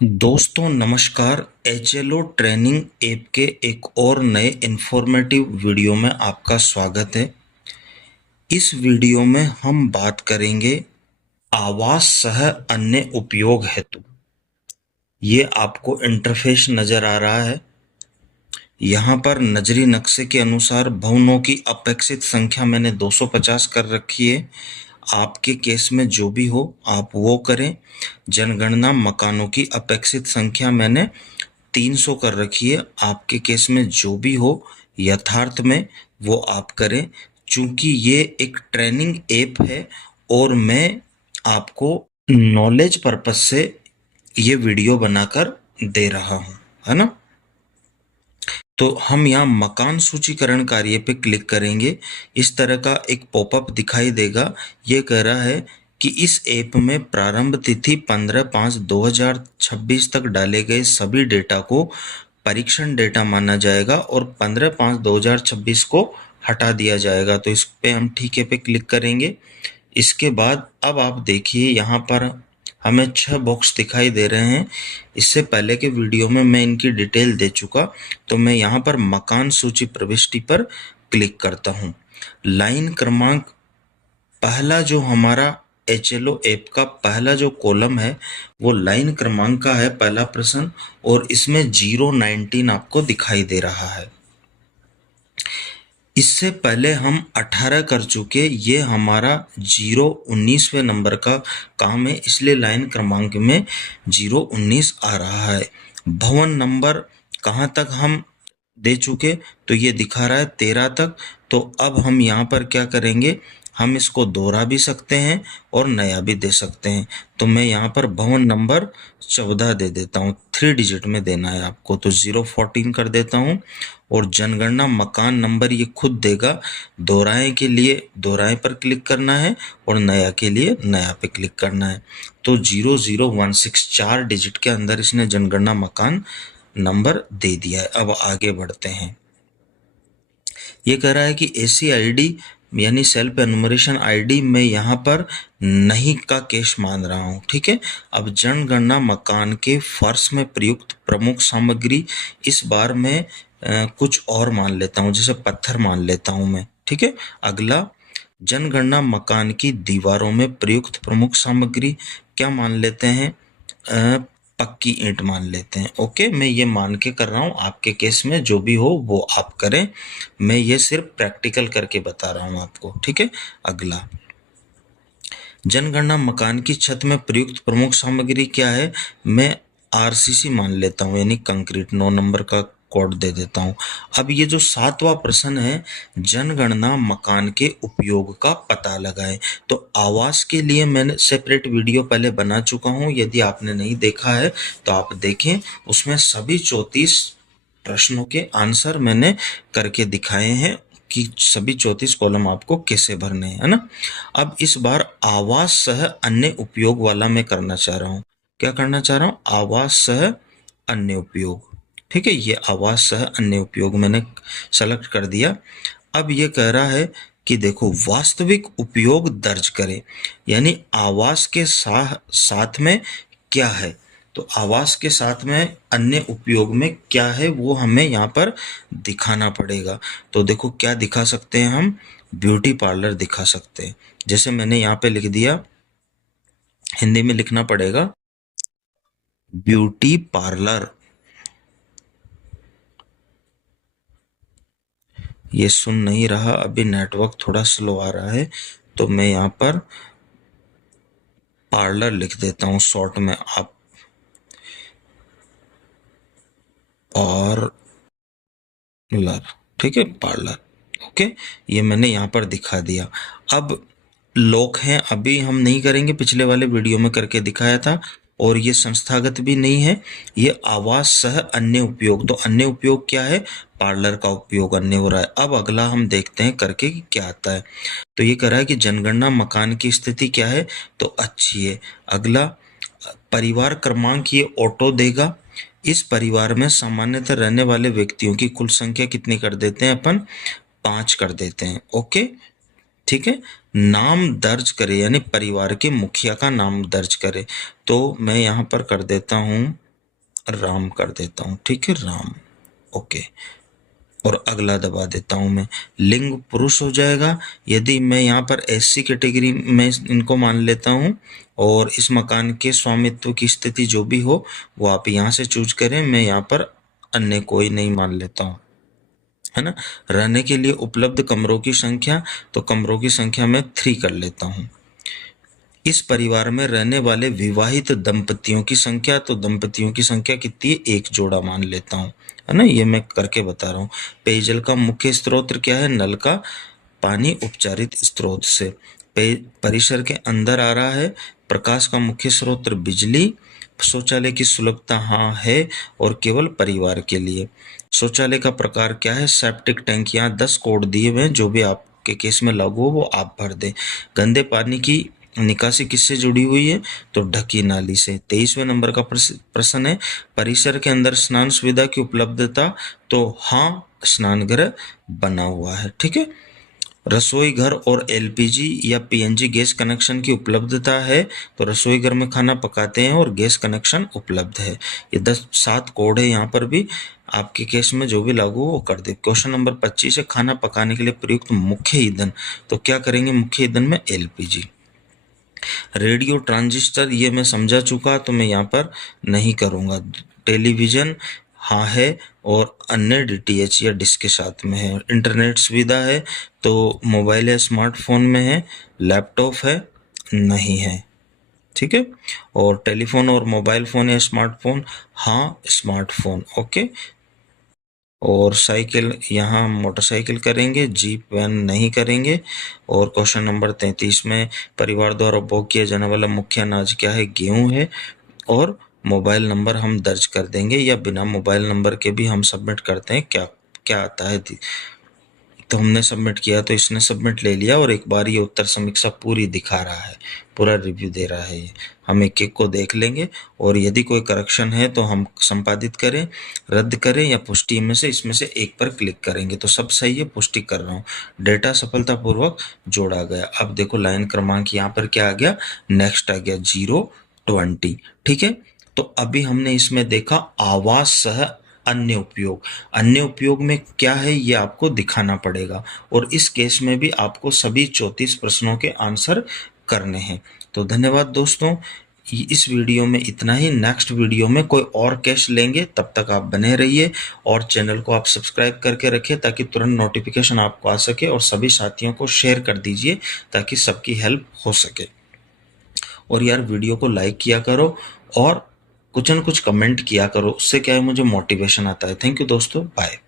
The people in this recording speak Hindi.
दोस्तों नमस्कार। एचएलओ ट्रेनिंग ऐप के एक और नए इन्फॉर्मेटिव वीडियो में आपका स्वागत है। इस वीडियो में हम बात करेंगे आवास सह अन्य उपयोग हेतु। ये आपको इंटरफेस नजर आ रहा है। यहाँ पर नजरी नक्शे के अनुसार भवनों की अपेक्षित संख्या मैंने 250 कर रखी है। आपके केस में जो भी हो आप वो करें। जनगणना मकानों की अपेक्षित संख्या मैंने 300 कर रखी है। आपके केस में जो भी हो यथार्थ में वो आप करें। चूंकि ये एक ट्रेनिंग ऐप है और मैं आपको नॉलेज पर्पस से ये वीडियो बनाकर दे रहा हूं, है ना। तो हम यहाँ मकान सूचीकरण कार्य पे क्लिक करेंगे। इस तरह का एक पॉपअप दिखाई देगा। ये कह रहा है कि इस ऐप में प्रारंभ तिथि 15/5/2026 तक डाले गए सभी डेटा को परीक्षण डेटा माना जाएगा और 15/5/2026 को हटा दिया जाएगा। तो इस पे हम ठीक है पे क्लिक करेंगे। इसके बाद अब आप देखिए यहाँ पर हमें 6 बॉक्स दिखाई दे रहे हैं। इससे पहले के वीडियो में मैं इनकी डिटेल दे चुका। तो मैं यहाँ पर मकान सूची प्रविष्टि पर क्लिक करता हूँ। लाइन क्रमांक पहला जो हमारा एचएलओ ऐप का पहला जो कॉलम है वो लाइन क्रमांक का है, पहला प्रश्न, और इसमें 019 आपको दिखाई दे रहा है। इससे पहले हम 18 कर चुके, ये हमारा 019वें नंबर का काम है, इसलिए लाइन क्रमांक में 019 आ रहा है। भवन नंबर कहाँ तक हम दे चुके, तो ये दिखा रहा है 13 तक। तो अब हम यहाँ पर क्या करेंगे, हम इसको दोहरा भी सकते हैं और नया भी दे सकते हैं। तो मैं यहाँ पर भवन नंबर 14 दे देता हूँ, 3 डिजिट में देना है आपको, तो 014 कर देता हूँ। और जनगणना मकान नंबर ये खुद देगा। दोहराए के लिए दोहराए पर क्लिक करना है और नया के लिए नया पे क्लिक करना है। तो 00164 4 डिजिट के अंदर इसने जनगणना मकान नंबर दे दिया है। अब आगे बढ़ते हैं। ये कह रहा है कि एसी आईडी यानी सेल्फ एनुमरेशन आईडी में यहाँ पर नहीं का केस मान रहा हूँ, ठीक है। अब जनगणना मकान के फर्श में प्रयुक्त प्रमुख सामग्री इस बार मैं कुछ और मान लेता हूँ, जैसे पत्थर मान लेता हूँ मैं, ठीक है। अगला, जनगणना मकान की दीवारों में प्रयुक्त प्रमुख सामग्री क्या मान लेते हैं, पक्की ईंट मान लेते हैं। ओके, मैं ये मान के कर रहा हूँ, आपके केस में जो भी हो वो आप करें। मैं ये सिर्फ प्रैक्टिकल करके बता रहा हूँ आपको, ठीक है। अगला, जनगणना मकान की छत में प्रयुक्त प्रमुख सामग्री क्या है, मैं आरसीसी मान लेता हूँ, यानी कंक्रीट। 9 नंबर का कोड दे देता हूँ। अब ये जो 7वां प्रश्न है, जनगणना मकान के उपयोग का पता लगाएं। तो आवास के लिए मैंने सेपरेट वीडियो पहले बना चुका हूँ, यदि आपने नहीं देखा है तो आप देखें। उसमें सभी 34 प्रश्नों के आंसर मैंने करके दिखाए हैं कि सभी 34 कॉलम आपको कैसे भरने हैं, है ना। अब इस बार आवास सह अन्य उपयोग वाला मैं करना चाह रहा हूँ। क्या करना चाह रहा हूँ, आवास सह अन्य उपयोग, ठीक है। ये आवास सह अन्य उपयोग मैंने सेलेक्ट कर दिया। अब ये कह रहा है कि देखो वास्तविक उपयोग दर्ज करें, यानी आवास के साथ में क्या है। तो आवास के साथ में अन्य उपयोग में क्या है वो हमें यहाँ पर दिखाना पड़ेगा। तो देखो क्या दिखा सकते हैं हम, ब्यूटी पार्लर दिखा सकते हैं। जैसे मैंने यहाँ पे लिख दिया, हिंदी में लिखना पड़ेगा ब्यूटी पार्लर। ये सुन नहीं रहा, अभी नेटवर्क थोड़ा स्लो आ रहा है, तो मैं यहाँ पर पार्लर लिख देता हूँ शॉर्ट में। आप पार्लर, ठीक है, पार्लर। ओके, ये मैंने यहाँ पर दिखा दिया। अब लॉक हैं, अभी हम नहीं करेंगे, पिछले वाले वीडियो में करके दिखाया था। और ये संस्थागत भी नहीं है, ये आवास सह अन्य उपयोग। तो अन्य उपयोग क्या है, पार्लर का उपयोग अन्य हो रहा है। अब अगला हम देखते हैं करके कि क्या आता है। तो ये कह रहा है कि जनगणना मकान की स्थिति क्या है, तो अच्छी है। अगला, परिवार क्रमांक ये ऑटो देगा। इस परिवार में सामान्यतः रहने वाले व्यक्तियों की कुल संख्या कितनी कर देते हैं अपन, 5 कर देते हैं। ओके, ठीक है। नाम दर्ज करे, यानी परिवार के मुखिया का नाम दर्ज करे। तो मैं यहाँ पर कर देता हूँ राम कर देता हूँ, ठीक है, राम, ओके। और अगला दबा देता हूं मैं, लिंग पुरुष हो जाएगा। यदि मैं यहाँ पर एससी कैटेगरी में इनको मान लेता हूँ और इस मकान के स्वामित्व की स्थिति जो भी हो वो आप यहाँ से चूज करें, मैं यहाँ पर अन्य कोई नहीं मान लेता हूँ, है ना। रहने के लिए उपलब्ध कमरों की संख्या, तो कमरों की संख्या मैं 3 कर लेता हूँ। इस परिवार में रहने वाले विवाहित दंपतियों की संख्या, तो दंपतियों की संख्या कितनी है, 1 जोड़ा मान लेता हूँ, है ना, ये मैं करके बता रहा हूँ। पेयजल का मुख्य स्रोत क्या है, नल का पानी उपचारित स्रोत से। परिसर के अंदर आ रहा है, प्रकाश का मुख्य स्रोत बिजली। शौचालय की सुलभता हाँ है और केवल परिवार के लिए। शौचालय का प्रकार क्या है, सेप्टिक टैंक। यहाँ 10 कोड दिए हुए हैं, जो भी आपके केस में लागू हो वो आप भर दें। गंदे पानी की निकासी किससे जुड़ी हुई है, तो ढकी नाली से। 23वें नंबर का प्रश्न है, परिसर के अंदर स्नान सुविधा की उपलब्धता, तो हाँ स्नान गृह बना हुआ है, ठीक है। रसोई घर और एलपीजी या पीएनजी गैस कनेक्शन की उपलब्धता है, तो रसोई घर में खाना पकाते हैं और गैस कनेक्शन उपलब्ध है। ये 7 कोड है, यहाँ पर भी आपके केस में जो भी लागू हो वो कर दे। क्वेश्चन नंबर 25 है, खाना पकाने के लिए प्रयुक्त मुख्य ईंधन, तो क्या करेंगे, मुख्य ईंधन में एलपीजी। रेडियो ट्रांजिस्टर ये मैं समझा चुका, तो मैं यहाँ पर नहीं करूँगा। टेलीविज़न हाँ है और अन्य डीटीएच या डिश के साथ में है। इंटरनेट सुविधा है, तो मोबाइल या स्मार्टफोन में है। लैपटॉप है, नहीं है, ठीक है। और टेलीफोन और मोबाइल फ़ोन या स्मार्टफोन, हाँ स्मार्टफोन, ओके। और साइकिल यहाँ मोटरसाइकिल करेंगे, जीप वैन नहीं करेंगे। और क्वेश्चन नंबर 33 में परिवार द्वारा उपभोग किया जाने वाला मुख्य अनाज क्या है, गेहूं है। और मोबाइल नंबर हम दर्ज कर देंगे या बिना मोबाइल नंबर के भी हम सबमिट करते हैं, क्या क्या आता है। तो हमने सबमिट किया, तो इसने सबमिट ले लिया और एक बार ये उत्तर समीक्षा पूरी दिखा रहा है, पूरा रिव्यू दे रहा है। ये हम एक एक को देख लेंगे और यदि कोई करेक्शन है तो हम संपादित करें, रद्द करें या पुष्टि में से इसमें से एक पर क्लिक करेंगे। तो सब सही है, पुष्टि कर रहा हूँ। डेटा सफलतापूर्वक जोड़ा गया। अब देखो लाइन क्रमांक यहाँ पर क्या आ गया, नेक्स्ट आ गया 020, ठीक है। तो अभी हमने इसमें देखा आवास सह अन्य उपयोग। अन्य उपयोग में क्या है ये आपको दिखाना पड़ेगा और इस केस में भी आपको सभी 34 प्रश्नों के आंसर करने हैं। तो धन्यवाद दोस्तों, इस वीडियो में इतना ही। नेक्स्ट वीडियो में कोई और केस लेंगे, तब तक आप बने रहिए और चैनल को आप सब्सक्राइब करके रखें ताकि तुरंत नोटिफिकेशन आपको आ सके, और सभी साथियों को शेयर कर दीजिए ताकि सबकी हेल्प हो सके। और यार वीडियो को लाइक किया करो और कुछ न कुछ कमेंट किया करो, उससे क्या है मुझे मोटिवेशन आता है। थैंक यू दोस्तों, बाय।